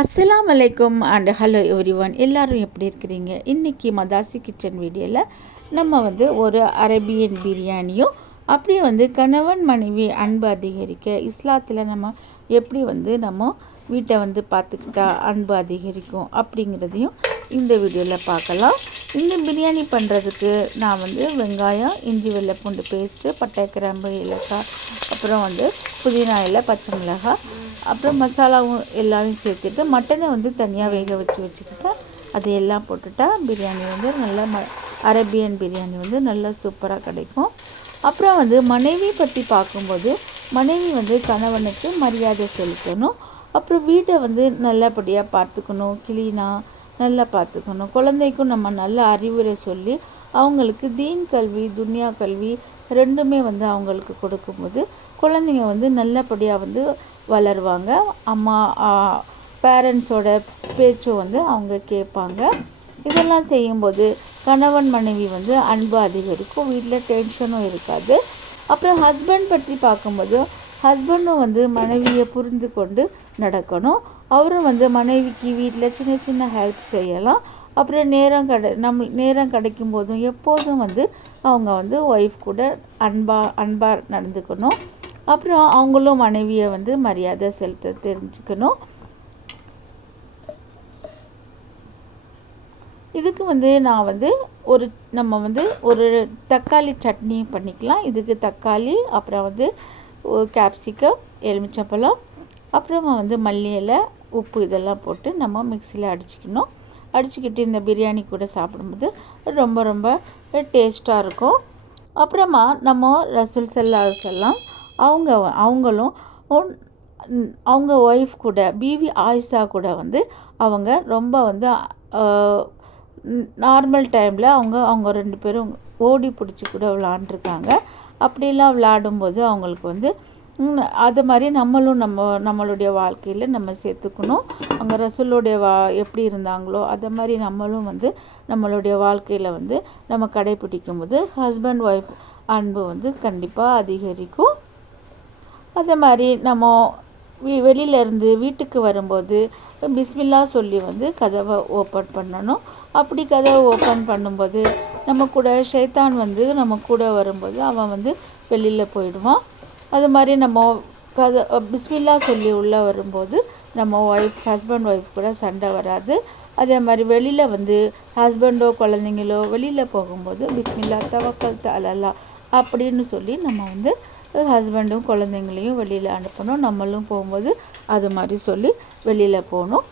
அஸ்ஸலாமு அலைக்கும் and hello everyone. எல்லோரும் எப்படி இருக்கிறீங்க? இன்றைக்கி மதாசி கிச்சன் வீடியோவில் நம்ம ஒரு அரேபியன் பிரியாணியும் அப்படியே கணவன் மனைவி அன்பு அதிகரிக்க இஸ்லாத்தில் நம்ம எப்படி நம்ம வீட்டை பார்த்துக்கிட்டா அன்பு அதிகரிக்கும் அப்படிங்கிறதையும் இந்த வீடியோவில் பார்க்கலாம். இந்த பிரியாணி பண்ணுறதுக்கு நான் வெங்காயம், இஞ்சி, வெள்ளை பூண்டு பேஸ்ட்டு, பட்டை, கிராம்பு, ஏலக்காய், அப்புறம் புதினா இலை, பச்சை மிளகாய், அப்புறம் மசாலாவும் எல்லாமே சேர்த்துட்டு மட்டனை தனியாக வேக வச்சுக்கிட்டு அதையெல்லாம் போட்டுட்டா பிரியாணி நல்லா அரேபியன் பிரியாணி நல்லா சூப்பராக கிடைக்கும். அப்புறம் மனைவி பற்றி பார்க்கும்போது மனைவி கணவனுக்கு மரியாதை செலுத்தணும். அப்புறம் வீட்டை நல்லபடியாக பார்த்துக்கணும், க்ளீனாக நல்லா பார்த்துக்கணும். குழந்தைக்கும் நம்ம நல்ல அறிவுரை சொல்லி அவங்களுக்கு தீன் கல்வி, துன்யா கல்வி ரெண்டுமே அவங்களுக்கு கொடுக்கும்போது குழந்தைங்க நல்லபடியாக வளருவாங்க. அம்மா பேரண்ட்ஸோட பேச்சும் அவங்க கேட்பாங்க. இதெல்லாம் செய்யும்போது கணவன் மனைவி அன்பு அதிகரிக்கும், வீட்டில் டென்ஷனும் இருக்காது. அப்புறம் ஹஸ்பண்ட் பற்றி பார்க்கும்போது ஹஸ்பண்டும் மனைவியை புரிந்து கொண்டு நடக்கணும். அவரும் மனைவிக்கு வீட்டில் சின்ன சின்ன ஹெல்ப் செய்யலாம். அப்புறம் நேரம் கிடைக்கும் போதும் எப்போதும் அவங்க ஒய்ஃப் கூட அன்பாக நடந்துக்கணும். அப்புறம் அவங்களும் மனைவியை மரியாதை செலுத்த தெரிஞ்சுக்கணும். இதுக்கு நான் நம்ம ஒரு தக்காளி சட்னி பண்ணிக்கலாம். இதுக்கு தக்காளி, அப்புறம் கேப்சிகம், எலுமிச்சம்பழம், அப்புறமா மல்லி இலை, உப்பு இதெல்லாம் போட்டு நம்ம மிக்சியில் அடிச்சுக்கிட்டு இந்த பிரியாணி கூட சாப்பிடும்போது ரொம்ப ரொம்ப டேஸ்ட்டாக இருக்கும். அப்புறமா நம்ம ரசூல் ஸல்லல்லாஹு அலைஹி வஸல்லம் அவங்களும் அவங்க ஒய்ஃப் கூட பிவி ஆயிஷா கூட அவங்க ரொம்ப நார்மல் டைமில் அவங்க ரெண்டு பேரும் ஓடி பிடிச்சி கூட விளாண்டுருக்காங்க. அப்படிலாம் விளாடும்போது அவங்களுக்கு அது மாதிரி நம்மளுடைய வாழ்க்கையில் நம்ம சேர்த்துக்கணும். அவங்க ரசூலுடைய எப்படி இருந்தாங்களோ அதை மாதிரி நம்மளும் நம்மளுடைய வாழ்க்கையில் நம்ம கடைப்பிடிக்கும் போது ஹஸ்பண்ட் ஒய்ஃப் அன்பு கண்டிப்பாக அதிகரிக்கும். அதே மாதிரி நம்ம வெளியிலேருந்து வீட்டுக்கு வரும்போது பிஸ்மில்லா சொல்லி கதவை ஓப்பன் பண்ணணும். அப்படி கதவை ஓப்பன் பண்ணும்போது நம்ம கூட ஷைத்தான் நம்ம கூட வரும்போது அவன் வெளியில் போயிடுவான். அது மாதிரி நம்ம பிஸ்மில்லா சொல்லி உள்ளே வரும்போது நம்ம ஹஸ்பண்ட் ஒய்ஃப் கூட சண்டை வராது. அதே மாதிரி வெளியில் ஹஸ்பண்டோ குழந்தைங்களோ வெளியில் போகும்போது பிஸ்மில்லா தவக்கல்து அலல்லாஹ் அப்படின்னு சொல்லி நம்ம ஹஸ்பண்டும் குழந்தைங்களையும் வெளியில் அனுப்பணும். நம்மளும் போகும்போது அது மாதிரி சொல்லி வெளியில் போகணும்.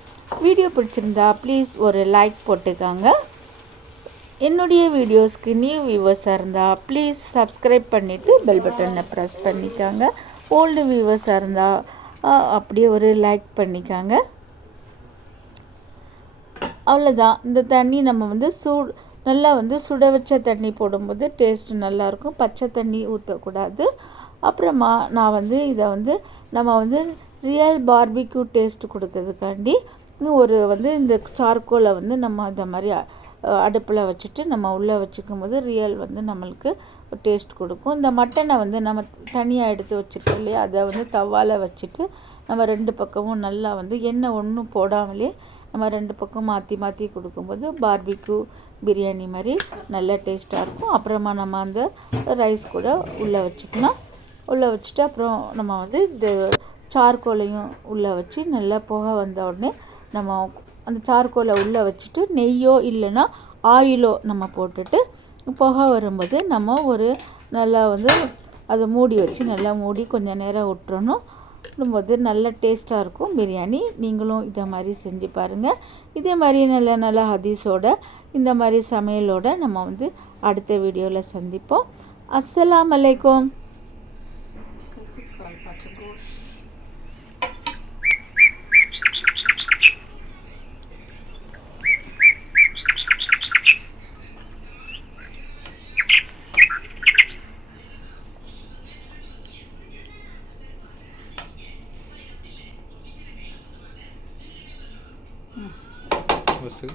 வீடியோ பிடிச்சிருந்தா ப்ளீஸ் ஒரு லைக் போட்டுக்காங்க. என்னுடைய வீடியோஸ்க்கு நியூ வியூவர்ஸாக இருந்தால் ப்ளீஸ் சப்ஸ்கிரைப் பண்ணிவிட்டு பெல் பட்டனை ப்ரெஸ் பண்ணிக்காங்க. ஓல்டு வியூவர்ஸாக இருந்தால் அப்படியே ஒரு லைக் பண்ணிக்காங்க. அவ்வளோதான். இந்த தண்ணி நம்ம நல்லா சுட வச்ச தண்ணி போடும்போது டேஸ்ட்டு நல்லாயிருக்கும். பச்சை தண்ணி ஊற்றக்கூடாது. அப்புறமா நான் இதை நம்ம ரியல் பார்பிக்யூ டேஸ்ட்டு கொடுக்கறதுக்காண்டி ஒரு இந்த சார்கோலை நம்ம இந்த மாதிரி அடுப்பில் வச்சுட்டு நம்ம உள்ளே வச்சுக்கும் போது ரியல் நம்மளுக்கு டேஸ்ட் கொடுக்கும். இந்த மட்டனை நம்ம தனியாக எடுத்து வச்சுட்டு இல்லையா, அதை தவால வச்சுட்டு நம்ம ரெண்டு பக்கமும் நல்லா எண்ணெய் ஒன்றும் போடாமலே நம்ம ரெண்டு பக்கம் மாற்றி மாற்றி கொடுக்கும்போது பார்பிக்யூ பிரியாணி மாதிரி நல்ல டேஸ்ட்டாக இருக்கும். அப்புறமா நம்ம அந்த ரைஸ் கூட உள்ளே வச்சுக்கலாம். உள்ளே வச்சுட்டு அப்புறம் நம்ம இந்த சார்கோலையும் உள்ளே வச்சு நல்லா புகை வந்த உடனே நம்ம அந்த சார்கோலை உள்ளே வச்சுட்டு நெய்யோ இல்லைன்னா ஆயிலோ நம்ம போட்டுட்டு புகை வரும்போது நம்ம ஒரு நல்லா அதை மூடி வச்சு நல்லா மூடி கொஞ்சம் நேரம் விட்டுறணும். விடும்போது நல்ல டேஸ்ட்டாக இருக்கும் பிரியாணி. நீங்களும் இதை மாதிரி செஞ்சு பாருங்கள். இதே மாதிரி நல்ல நல்ல ஹதீஸோட இந்த மாதிரி சமையலோட நம்ம அடுத்த வீடியோவில் சந்திப்போம். அஸ்ஸலாமு அலைக்கும். Você?